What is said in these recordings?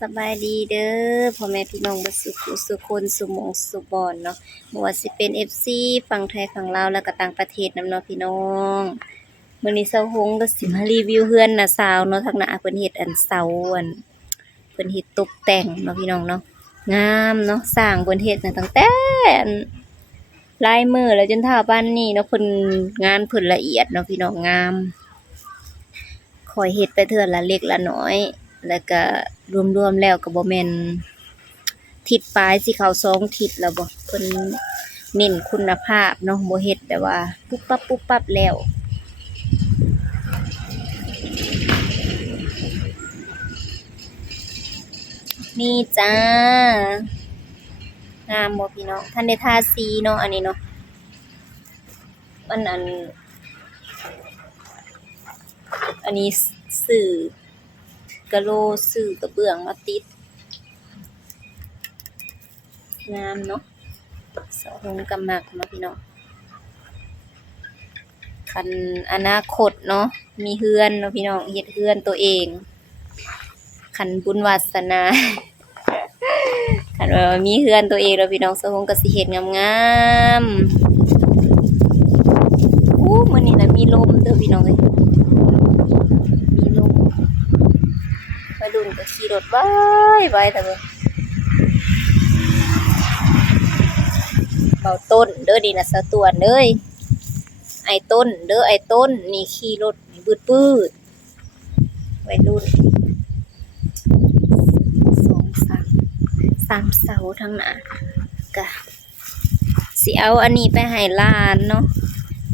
สบายดีเด้อพ่อแม่พี่น้องบ่สุขสุคนสุหมองสุบอนเนาะบ่ว่าสิเป็น FC ฝั่งไทยฝั่งลาวแล้วก็ต่างประเทศนำเนาะพี่น้องมื้อนี้เซาฮงก็สิมารีวิวเฮือนน่ะสาวเนาะทางหน้าเพิ่นเฮ็ดเสาเพิ่นเฮ็ดตกแต่งเนาะพี่น้องเนาะงามเนาะสร้างเพิ่นเฮ็ดน่ะตั้งแต่ลายมือแล้วจนเท่าปานนี้เนาะเพิ่นงานเพิ่นละเอียดเนาะพี่น้องงามค่อยเฮ็ดไปเทื่อละเล็กละน้อยแล้วก็รวมๆแล้วก็บ่แม่นทิศปลายสิเข้า2ทิศแล้วบ่เพิ่นเน้นคุณภาพเนาะบ่เฮ็ดแบบว่าปุ๊บปั๊บแล้วนี่จ้างามบ่พี่น้องทันได้ทาสีเนาะอันนี้เนาะอันนี้ซื้อกะโหลซื้อกระเบื้องมาติดงามเนาะเสาหงส์กำมักเนาะพี่น้องคันอนาคตเนาะมีเฮือนเนาะพี่น้องเฮ็ดเฮือนตัวเองคันบุญวาสนา คันว่ามีเฮือนตัวเองแล้วพี่น้องเสาหงส์ก็สิเฮ็ดงามๆมื้อนี้น่ะมีลมเด้อพี่น้องเอ้ยมีลมวัยรุ่นก็ขี่รถไว้แต่เบิ่งเบาต้นเด้อดีนะสะตวนเอ้ยไอ้ต้นเด้อไอ้ต้นนี่ขี่รถปืดวัยรุ่น3เสาทั้งหน้ากะสิเอาอันนี้ไปให้หลานเนาะ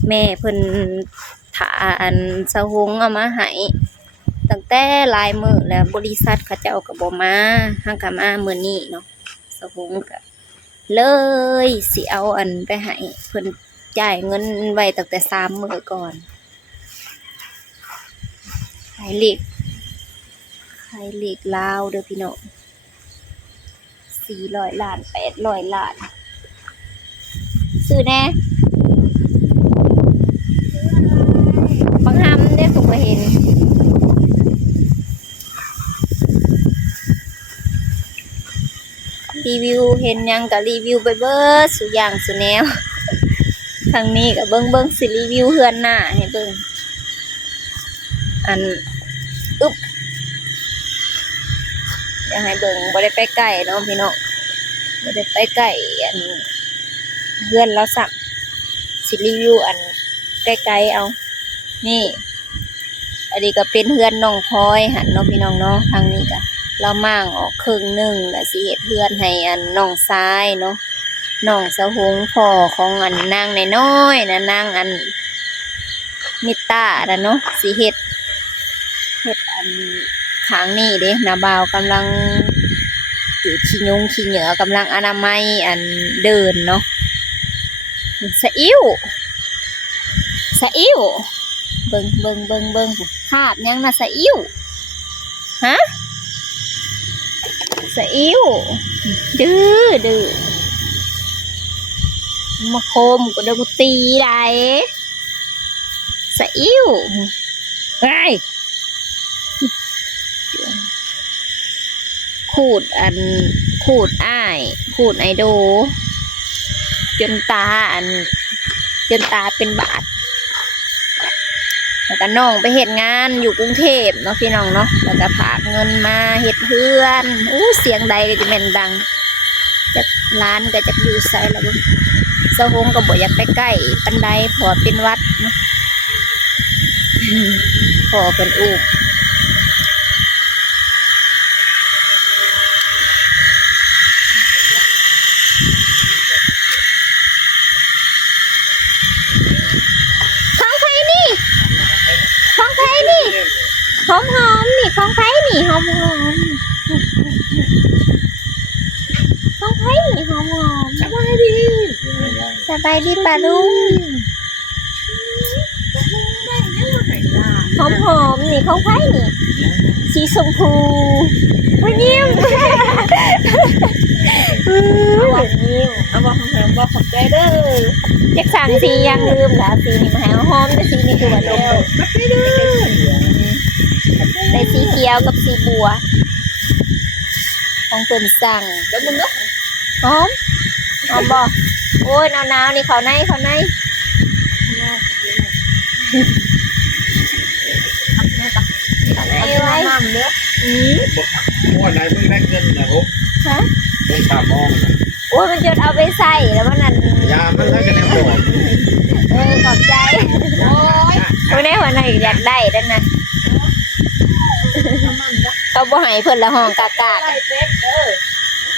แม่เพิ่นถ้าเสาหงส์เอามาให้ตั้งแต่หลายมื้อแล้วบริษัทเขาเจ้าก็บ่มาหั้งก็มามื้อนี้เนาะเสาหงส์ก็เลยสิเอาไปให้เพิ่นจ่ายเงินไว้ตั้งแต่3มื้อก่อนขายเหล็กลาวเด้อพี่น้อง400 ล้าน800 ล้านซื้อแน่บังหำได้สุกเห็นรีวิวเห็นยังก็รีวิวไปเบิดสุอย่างสุแนวทางนี้ก็เบิ่งสิรีวิวเฮือนหน้าให้เบิ่งอึ๊บอยากให้เบิ่งบ่ได้ไปใกล้เนาะพี่น้องบ่ได้ไปใกล้เฮือนแล้วสักสิรีวิวใกล้ๆเอานี่อันนี้ก็เป็นเฮือนน้องพลอยหั่นเนาะพี่น้องเนาะทางนี้ก็เราม่างออกครึ่งนึงแล้วสิเฮ็ดเฮือนให้น้องชายเนาะน้องสะหงส์พ่อของนางน้อยๆนะนางมิตาน่ะเนาะสิเฮ็ดข้างนี้เด้น้าบ่าวกำลังอยู่ขี้เหงื่อกำลังอนามัยเดินเนาะสะอิ่วเบิ่งคาบยังน่ะสะอิ่วฮะสะอิ่วดื้อมาโคมก็เดี๋ยวกูตีได้สะอิ่วไงขูดอ้ายขูดไอโดจนตาเป็นบาดแล้วก็น้องไปเฮ็ดงานอยู่กรุงเทพเนาะพี่น้องเนาะแล้วก็ฝากเงินมาเฮ็ดเฮือนเสียงใดก็จะแม่นดังจากร้านก็จะอยู่ไสแล้วบ่เสาหงส์ก็บ่อยากไปใกล้ปานใดเพราะเป็นวัดเนาะพอเพิ่นอูบหอมนี่ของไผนี่หอมของไผนี่หอมสบายดีป่ะลุงหอมนี่ของไผนี่สีชมพูว่ายิ้มเอาบอกขอบใจเด้ออยากสั่งสียังลืมแล้วสีนี่มาให้หอมแต่สีนี่คือว่าดมได้สีเขียวกับสีบัว ของเพิ่นสั่ง แล้วมึงเนาะ หอมหอมบ่โอ้ยหนาวๆนี่เขาในเอาแม่ตัก เขาใน เอา ไว้ น้ำเด้อ อืม ม้วนไหนมึงได้เงินนะโห ฮะ มึงตามมองนะ โอ้ยมันจนเอาไปใส่แล้วมันนั่น ยามันแล้วกันแนวบอก ขอบใจ โอ้ย โอ้ยแน่หัวหน่อยอยากได้ดังนั้น น้ำมันเด้อ เขาบ่ให้เพิ่นละห้องกากา ไล่เป็ด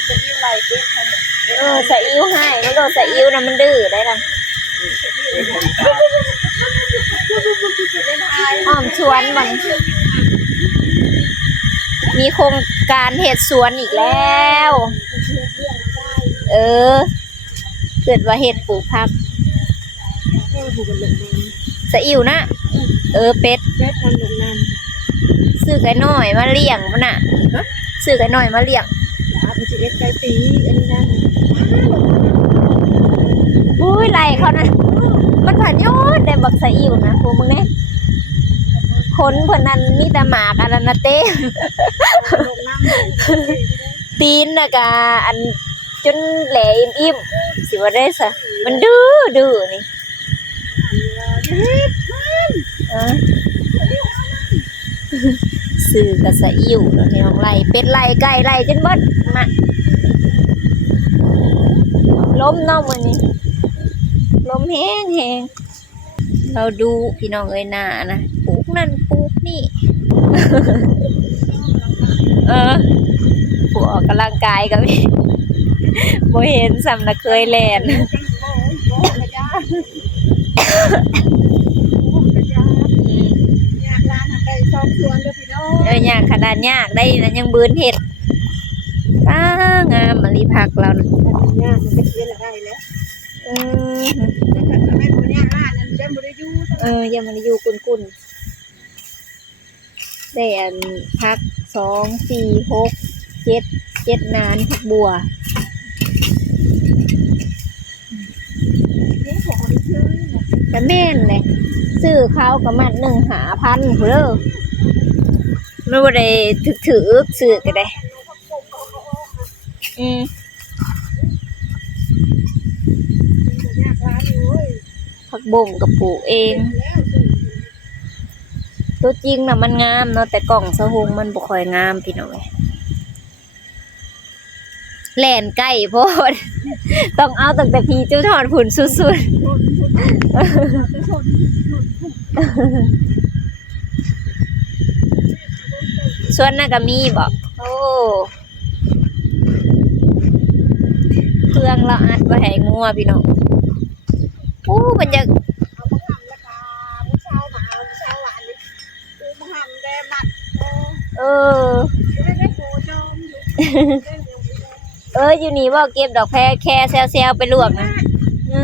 จะยิ้มไล่เป็ดให้หน่อย ใส่อิ้วให้มันโดนใส่อิ้วนะมันดื้อได้ล่ะ เล่นทาย หอมชวนมันมีโครงการเฮ็ดสวนอีกแล้ว เออเกิดว่าเฮ็ดปลูกผัก ผูกกันลงน้ สะอิ๋วนะเป็ด ำเป็ดมันลงน้ำ ซื้อไก่น้อยมาเลี้ยงมันน่ะซื้อไก่น้อยมาเลี้ยง มันจะเอ็ดไก่ตีอันนี้นั่น อุ้ยไรเขานะมันผ่านยอดได้บักสะอิ๋วนะพวกมึงเนี่ยคนเพิ่นนั้นมีแต่หมากอันนั้นนะเต้ ลงน้ำ ตีนน่ะกะอันจนแหลอิ่มๆสิว่าได้ซะมันดื้อนี่เออซื้อกระสะอิ่วแล้วเนี่ยไล่เป็ดไล่ไก่ไล่จนเบิดมาล้มเนาะมื้อนี้ล้มแห้งเราดูพี่น้องเอ้ยหน้านะปลูกนั่นปลูกนี่ ปลูกออกกำลังกายก็มี บ่เห็นสำนักเคยแล่น ร้านไก่ซองชวนเด้อพี่น้อง ยากขนาดยากได้นะยังบืนเฮ็ดงามมะลิผักเรานะ ยากมันเป็นเรื่องอะไรแล้ว อืม แต่ถ้าไม่คนยากร้านนั้นเป็นบริยู ยังมันอยู่กุนๆได้อันพัก2 4 6 7นานผักบัว นี่ของคนชื่อ ก็แม่นเลยซื้อเขาวก็มัด1,500พุ่นเด้อไม่ว่าได้ถือซื้อก็ได้อืม ยากร้านอยู่เว้ย ผักบ่งกับปลูกเอง แล้วสิ ตัวจริงน่ะมันงามเนาะแต่กล่องสะฮงมันบ่ค่อยงามพี่น้องเอ้ยแหลนใกล้โพด ต้องเอาตั้งแต่พี่จุดถอดผุนสุดๆส่วนน่ะก็มีบ่โอ้เครื่องเราอัดไว้ให้งัวพี่น้องมันจะ เอามาทำแล้วก็ผู้เช่ามาเอาผู้เช่าหวานนี่กูมาทำแดมัดเโอ้ออ ได้โกจอมอยู่ อยู่นี่บ่เก็บดอกแพรแค่แซวๆไปลวกนะเอ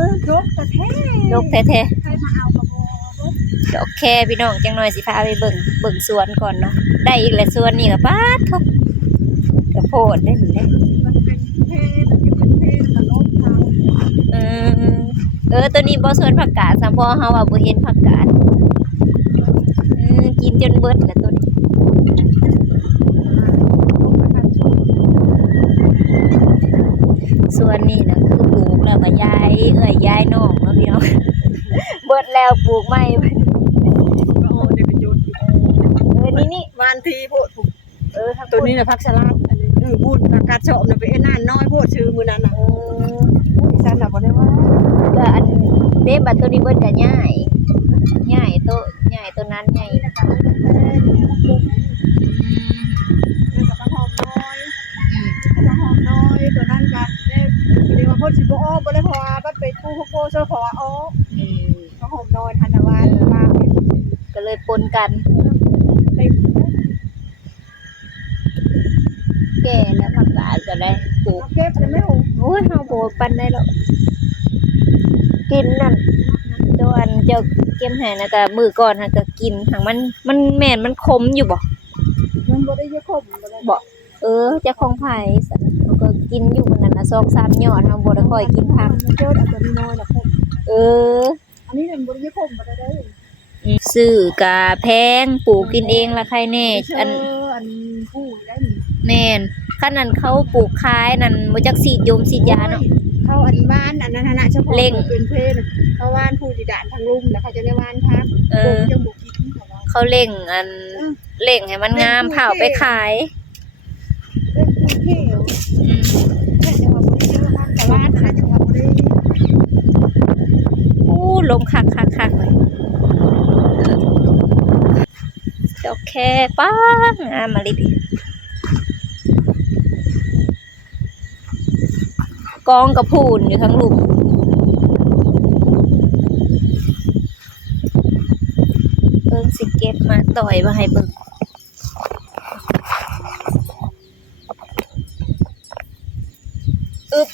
อ รถกระแทก ดอกแท้ ใครมาเอากระบอกรถ ๆดอกแค่พี่น้องจังหน่อยสิพาไปเบิ่งสวนก่อนเนาะได้อีกแล้วสวนนี่ก็ปาดทุกกระโพดได้นี่แหละ มันเป็นเทมันจะเป็นเทมันรถเขา ตัวนี้บ่สวนผักกาดซัมพอเฮาว่าบ่เห็นผักกาดกินจนเบิดแล้วตัวนี้ส่วนนี้นะคือปลูกแล้วก็ย้ายน้องเนาะพี่น้อง เบิดแล้วปลูกใหม่ โอ้ได้ประโยชน์ นี่ วานทีโพด ทาง ตัวนี้นะพักสลัดอันนี้พูดประกาศชอบนะไปเอ็นนานน้อยโพดชื่อมือนั้นน่ะอีสานน่ะบ่ได้ว่า ก็อันเด้บัดตัวนี้เบิดก็ย้ายตัวนั้นใหญ่ นี่นะคะเป็นกระหอมน้อยกระหอมน้อยตัวนั้นก็ได้เรียกว่าโพดสิบ่ออกบ่ได้เพราะว่ามันเป็นผู้โพโซขอออกกระหอมน้อยทันวานมา ก็เลยปนกัน ได้ แก่แล้วผักกาดก็ได้ปลูก เก็บแล้วไม่เอา โอ้ยเฮาบ่ปันได้หรอกกินนั่นเจ้าอันเจ้าเก็บให้นะก็มื้อก่อนน่ะก็กินทางมันแม่นมันขมอยู่บ่ มันบ่ได้ยกคมบ่ได้ เจ้าของไผสันมันก็กินอยู่มื้อนั้นน่ะ2-3ยอดเฮาบ่ได้ค่อยกินผัก มันเจออันตัวน้อยน่ะคม เออ อันนี้มันบ่ได้ยกคมบ่ได้เด้อ ซื้อกะแพงปลูกกินเองละใครแน่อัน อันผู้ได้นี่ แม่น คันนั้นเขาปลูกคายนั่นบ่จักฉีดยมฉีดยาเนาะ เขาอันบ้านอันนั้นนะเฉพาะ เร่ง เป็นเพศเขาว่านผู้ดิดานทางลุ่มแล้วเขาจะได้ว่านพัก เออ จังบุกินเขาว่า เขาเร่งเร่งให้มันงามเผาไปขาย เรื่องผู้เที่ยวแค่จังหวัดบุรีรัมย์แต่ว่านนะจังหวัดบุรี อู้ลมคักเลยดอกแค่ป้างามมาเลยดิกองกระพูนอยู่ทั้งหลุมเบิ่งสิเก็บมาต่อยมาให้เบิ่งอึ๊บ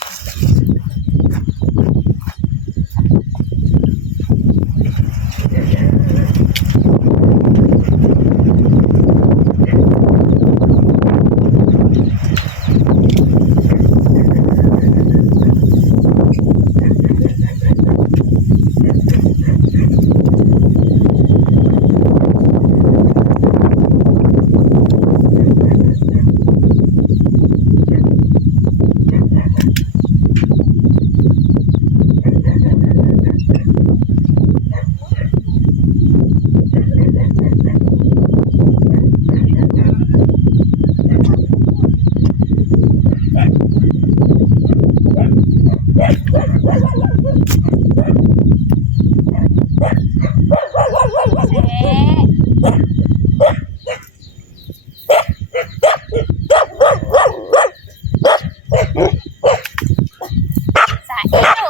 สาอิว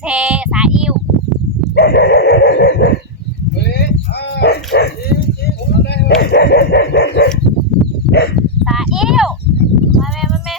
เซสาอิว สาอิวมาแม่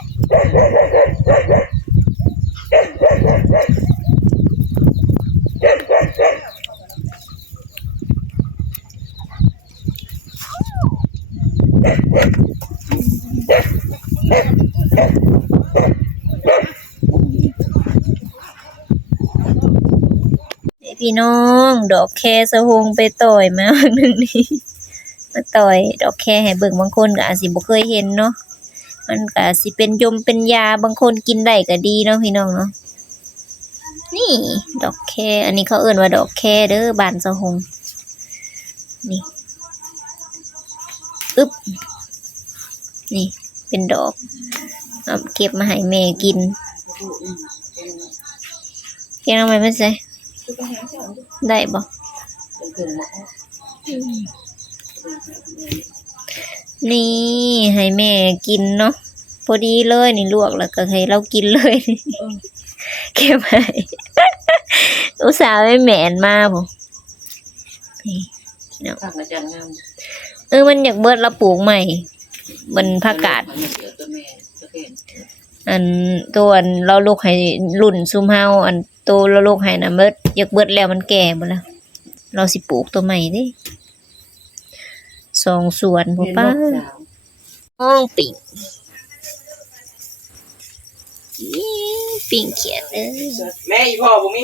พี่น้องดอกแคสะฮงไปต่อยมาหนึ่งนี้มาต่อยดอกแคให้เบิ่งบางคนก็อาจสิบ่เคยเห็นเนาะมันก็สิเป็นยมเป็นยาบางคนกินได้ก็ดีเนาะพี่น้องเนาะนี่ดอกแคอันนี้เขาเอิ้นว่าดอกแคเด้อบ้านสะฮงนี่อึ๊บนี่เป็นดอกเอาเก็บมาให้แม่กินแกงทำไมไม่ใส่ได้บ่นี่ให้แม่กินเนาะพอดีเลยนี่ลวกแล้วก็ให้เรากินเลยเก็บไว้อุตส่าห์ให้แม่นมาบ่นี่เนาะมันอยากเบิดเราปลูกใหม่มันผักกาดอันตัวอันเราลูกให้รุ่นซุมเฮาอันตัวเราลูกให้น่ะเบิดอยากเบิดแล้วมันแก่บ่ล่ะเราสิปลูกตัวใหม่เด้2 สวนบ่ป้าห้องปิ่งปิ่งเขียดเด้อ แม่อีพ่อผมมี